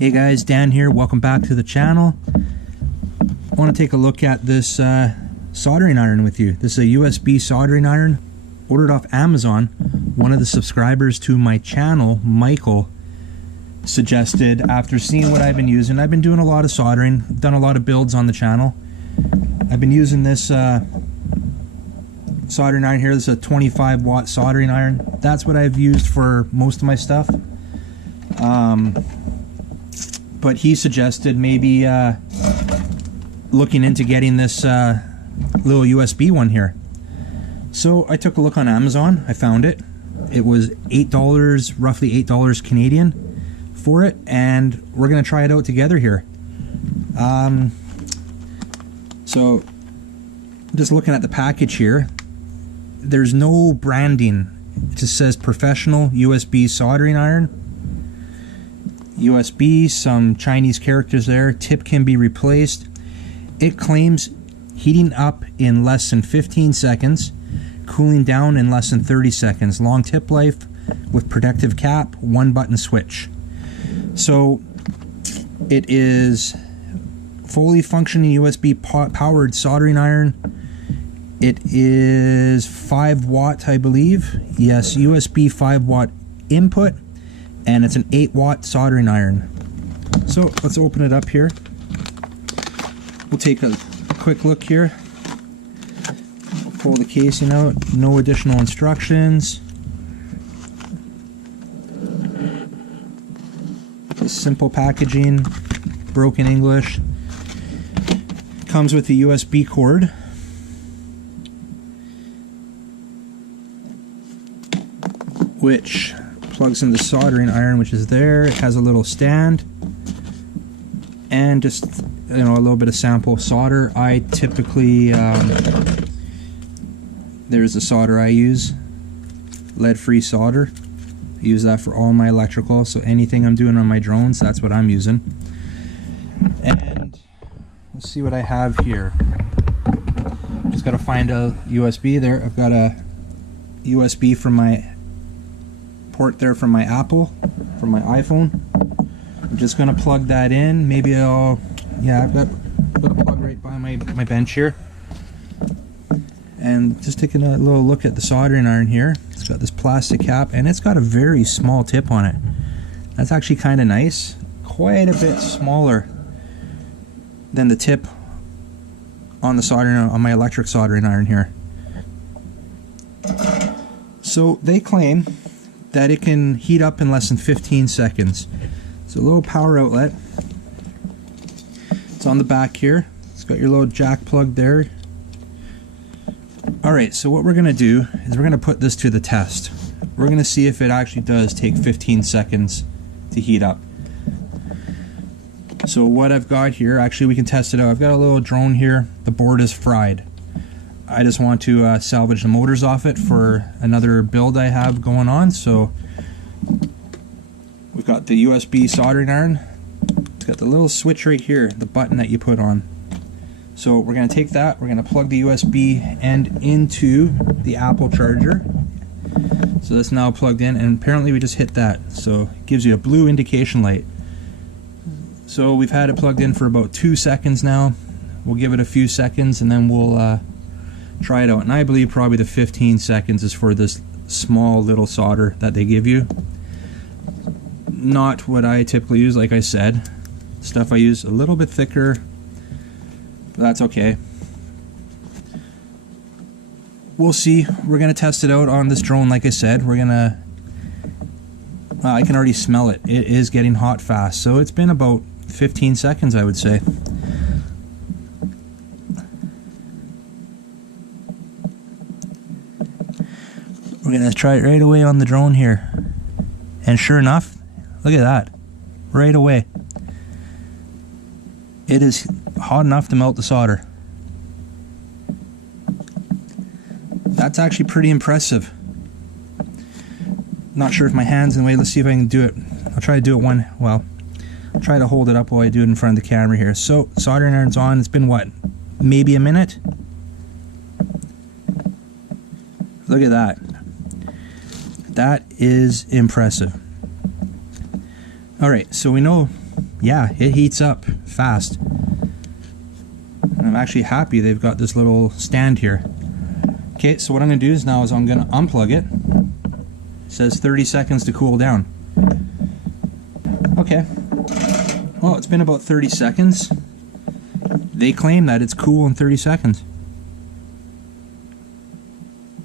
Hey guys, Dan here. Welcome back to the channel. I want to take a look at this soldering iron with you. This is a USB soldering iron, ordered off Amazon. One of the subscribers to my channel, Michael, suggested after seeing what I've been using. I've been doing a lot of soldering, done a lot of builds on the channel. I've been using this soldering iron here. This is a 25 watt soldering iron. That's what I've used for most of my stuff. But he suggested maybe looking into getting this little USB one here. So I took a look on Amazon. I found it. It was $8, roughly $8 Canadian for it, and we're gonna try it out together here. So just looking at the package here, there's no branding. It just says professional USB soldering iron. USB, some Chinese characters there. Tip can be replaced. It claims heating up in less than 15 seconds, cooling down in less than 30 seconds. Long tip life with protective cap, one button switch. So it is fully functioning USB powered soldering iron. It is 5 watt, I believe. Yes, USB 5 watt input. And it's an 8 watt soldering iron. So let's open it up here. We'll take a quick look here. Pull the casing out. No additional instructions. Simple packaging. Broken English. Comes with a USB cord. Which plugs in the soldering iron, which is there. It has a little stand and just, you know, a little bit of sample solder. I typically there's a solder I use, lead-free solder. I use that for all my electrical, so anything I'm doing on my drones, that's what I'm using. And let's see what I have here. Just got to find a USB there. I've got a USB from my port there from my Apple, from my iPhone. I'm just gonna plug that in. Maybe I've got a plug right by my bench here. And just taking a little look at the soldering iron here. It's got this plastic cap and it's got a very small tip on it. That's actually kind of nice. Quite a bit smaller than the tip on the soldering on my electric soldering iron here. So they claim that it can heat up in less than 15 seconds. It's a little power outlet. It's on the back here. It's got your little jack plug there. Alright, so what we're going to do is we're going to put this to the test. We're going to see if it actually does take 15 seconds to heat up. So what I've got here, actually we can test it out. I've got a little drone here. The board is fried. I just want to salvage the motors off it for another build I have going on. So we've got the USB soldering iron. It's got the little switch right here, the button that you put on. So we're going to take that, we're going to plug the USB end into the Apple charger. So that's now plugged in, and apparently we just hit that. So it gives you a blue indication light. So we've had it plugged in for about 2 seconds now. We'll give it a few seconds and then we'll try it out. And I believe probably the 15 seconds is for this small little solder that they give you. Not what I typically use, like I said. Stuff I use a little bit thicker, but that's okay. We'll see. We're gonna test it out on this drone, like I said. We're gonna, well, I can already smell it. It is getting hot fast. So it's been about 15 seconds, I would say. We're gonna try it right away on the drone here. And sure enough, look at that. Right away. It is hot enough to melt the solder. That's actually pretty impressive. Not sure if my hand's in the way. Let's see if I can do it. I'll try to do it I'll try to hold it up while I do it in front of the camera here. So, soldering iron's on. It's been what? Maybe a minute? Look at that. That is impressive. Alright, so we know yeah, it heats up fast. And I'm actually happy they've got this little stand here. Okay, so what I'm going to do is now is I'm going to unplug it. It says 30 seconds to cool down. Okay. Well, it's been about 30 seconds. They claim that it's cool in 30 seconds.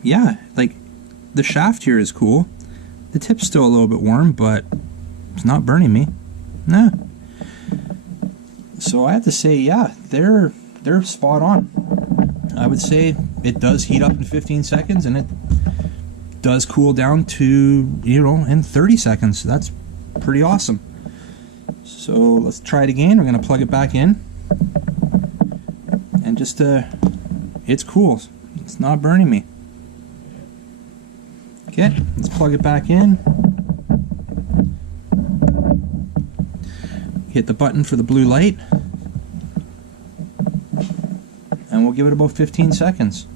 Yeah, like, the shaft here is cool. The tip's still a little bit warm, but it's not burning me. Nah. So I have to say, yeah, they're spot on. I would say it does heat up in 15 seconds, and it does cool down to, you know, in 30 seconds. That's pretty awesome. So let's try it again. We're going to plug it back in. And just, it's cool. It's not burning me. Okay, let's plug it back in. Hit the button for the blue light. And we'll give it about 15 seconds.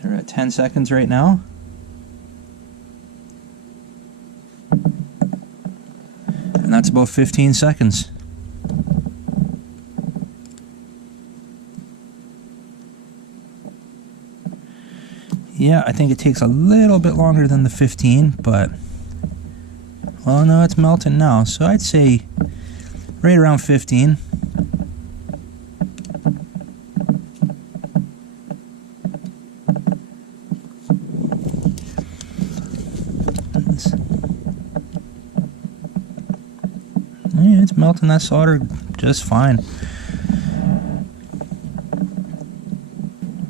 They're at 10 seconds right now. And that's about 15 seconds. Yeah, I think it takes a little bit longer than the 15, but, well, no, it's melting now, so I'd say right around 15. Yeah, it's melting that solder just fine.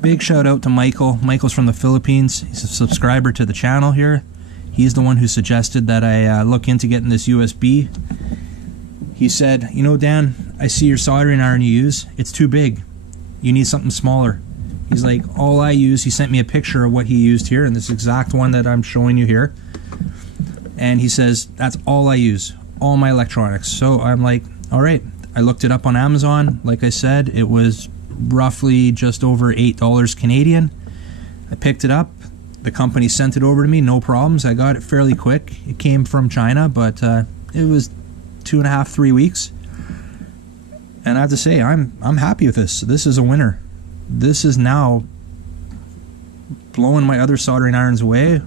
Big shout out to Michael. Michael's from the Philippines. He's a subscriber to the channel here. He's the one who suggested that I look into getting this USB. He said, you know, Dan, I see your soldering iron you use. It's too big. You need something smaller. He's like, all I use, he sent me a picture of what he used here, and this exact one that I'm showing you here. And he says, that's all I use, all my electronics. So I'm like, all right. I looked it up on Amazon. Like I said, it was roughly just over $8 Canadian. I picked it up. The company sent it over to me, no problems. I got it fairly quick. It came from China, but it was 2.5, 3 weeks. And I have to say, I'm happy with this. This is a winner. This is now blowing my other soldering irons away.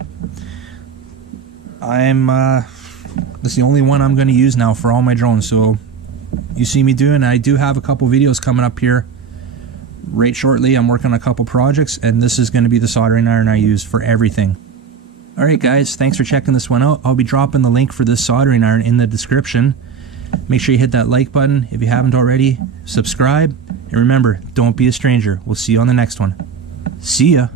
This is the only one I'm going to use now for all my drones. So you see me doing. I do have a couple videos coming up here right shortly. I'm working on a couple projects, and this is going to be the soldering iron I use for everything. Alright guys, thanks for checking this one out. I'll be dropping the link for this soldering iron in the description. Make sure you hit that like button if you haven't already. Subscribe, and remember, don't be a stranger. We'll see you on the next one. See ya!